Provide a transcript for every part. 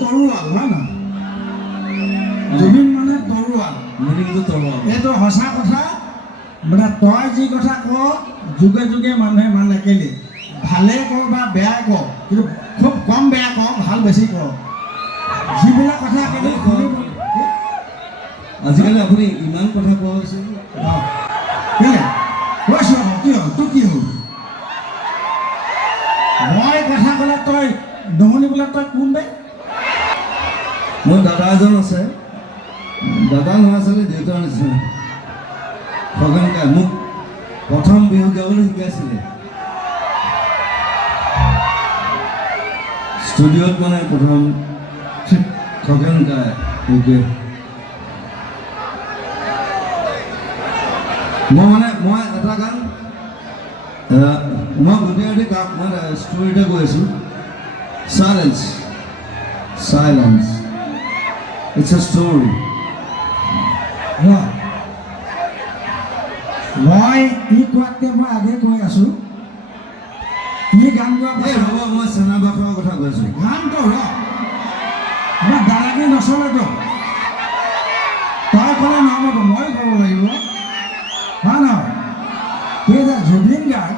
তৰোৱাল হয় নহয় জুবিন মানে তৰোৱাল মিনিংটো মানে তৰোৱাল এইটো সঁচা কথা মানে তই যি কথা ক যোগে যোগে মানুহে মানে কেলে ভালে ক বা বেয়া ক কিন্তু খুব কম বেয়া ক ভালো বেছি ক। যিবিলাক কথা আজিকালি আপুনি ইমান কথা কোৱা হৈছে। কেলে? কৈছোঁ আকৌ কি হ'ল? তোৰ কি হ'ল? মই কথা ক'লে তই নহ'লে বোলে তই কোন বে? মোৰ দাদা এজন আছে। দাদা নহয় আচলতে দেউতাৰ নিচিনা। খগেন কাই মোক প্ৰথম বিহু গাবলৈ শিকাইছিলে। ষ্টুডিঅ'ত মানে প্ৰথম খগেন কাই শিকে মই মানে মই এটা গান মই গোটেই গান মই এটা কৈ আছোঁ। চাইলেঞ্চ চাইলেঞ্চ এ ষ্টৰি ৰ মই ই কোৱাতকৈ মই আগে কৈ আছোঁ ই গান গোৱা ৰ'ব মই চেনাবাসৰ কথা কৈ আছোঁ গানটো ৰ আমাৰ দাদাগিৰি নচলেতো তই ক'লে নহ'বতো মই ক'ব লাগিব। হয় নহয় এই যে জুবিন গাৰ্গ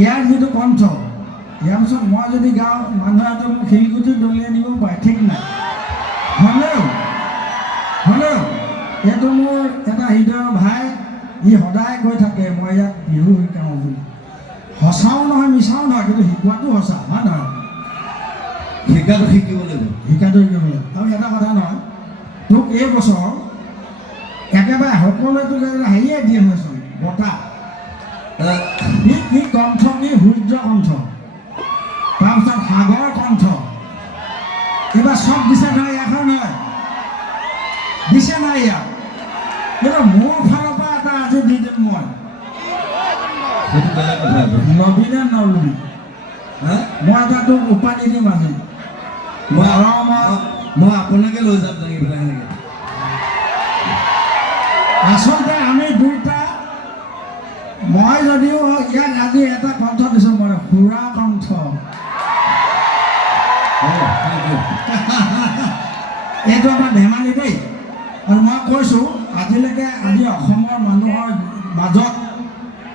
ইয়াৰ যিটো কণ্ঠ ইয়াৰ পিছত মই যদি গাওঁ মানুহে মোক শিলগুটি দলিয়াই দিব পাৰে ঠিক নাই। হ'লেও হ'লেও এইটো মোৰ এটা হৃদয়ৰ ভাই ই সদায় কৈ থাকে মই ইয়াত বিহু শিকাওঁ বুলি। সঁচাও নহয় মিছাও নহয় কিন্তু শিকোৱাটো সঁচা হয় নহয়? শিকাটো শিকিব লাগিব। শিকাটো শিকিবলৈ আৰু এটা কথা নহয় তোক এই বছৰ একেবাৰে সকলোৱে তোক হেৰিয়ে দিয়ে হৈছিল বঁটা। কি কণ্ঠ কি সূৰ্য কণ্ঠ। তাৰপিছত সাগৰ কণ্ঠ। এইবাৰ চব দিছে নহয় ইয়াৰ নহয় দিছে নাই কিন্তু মোৰ ফালৰ পৰা এটা আজি দি দিম মই। আকৌ। নবীনে নলবি। মই এটা তোক উপাধি দিম আজি। মই মই আপোনাকে লৈ যাম লাগি আচলতে এইটো আমাৰ ধেমালি দেই। আৰু মই কৈছোঁ, আজিলৈকে আজি অসমৰ মানুহৰ মাজত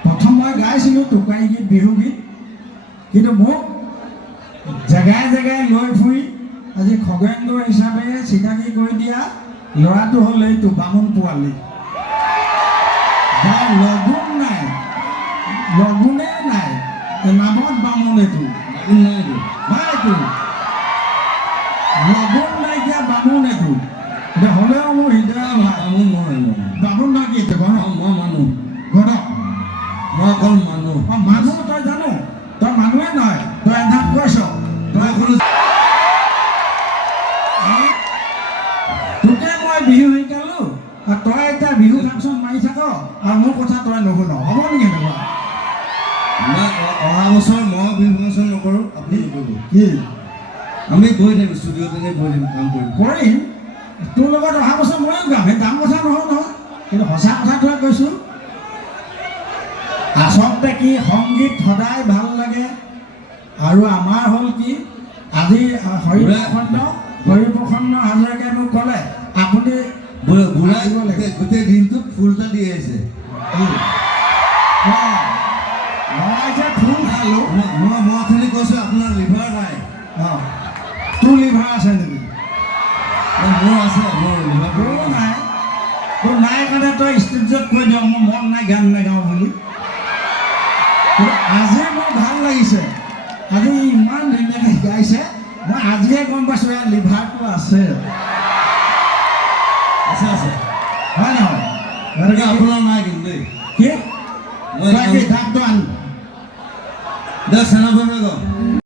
প্ৰথম মই গাইছিলোঁ টোকাৰী গীত, বিহু গীত। কিন্তু মোক জেগাই জেগাই লৈ ফুৰি আজি খগেন্দ্ৰ হিচাপে চিনাকি কৰি দিয়া ল'ৰাটো হ'ল এইটো বামুণ পোৱালি। যাৰ লগুণ তই এতিয়া বিহু ফাংচন মাৰি থাক আৰু মোৰ কথা তই নুশুন হ'ব নেকি এনেকুৱা মই অহা বছৰ মই বিহু ফাংচন নকৰোঁ আপুনি নকৰিব কি আমি গৈ থাকিম ষ্টুডিঅ'ত গৈ থাকিম কাম কৰিম কৰিম তোৰ লগত অহা বছৰ ময়ো গাম সেই ডাঙৰ কথা নহয় নহয় কিন্তু সঁচা কথাটোৱে কৈছোঁ আচলতে কি সংগীত সদায় ভাল লাগে আৰু আমাৰ হ'ল কি আজি আহ, ফুল খালোঁ। মই মই মই অথনি কৈছোঁ আপোনাৰ লিভাৰ নাই। তোৰ লিভাৰ আছে নেকি? মোৰ আছে মোৰ লিভাৰ। নাই। তোৰ নাই কাৰণে তই ষ্টেজত কৈ দিয় মোৰ মন নাই গান নাগাওঁ বুলি। কিন্তু আজি মোৰ ভালো লাগিছে। আজি ইমান ধুনীয়াকৈ গাইছে। মই আজিহে গম পাইছোঁ ইয়াৰ লিভাৰটো আছে। আছে আছে। হয় নহয় গতিকে গতিকে আপোনাৰ নাই কিন্তু দেই কি মই তই কি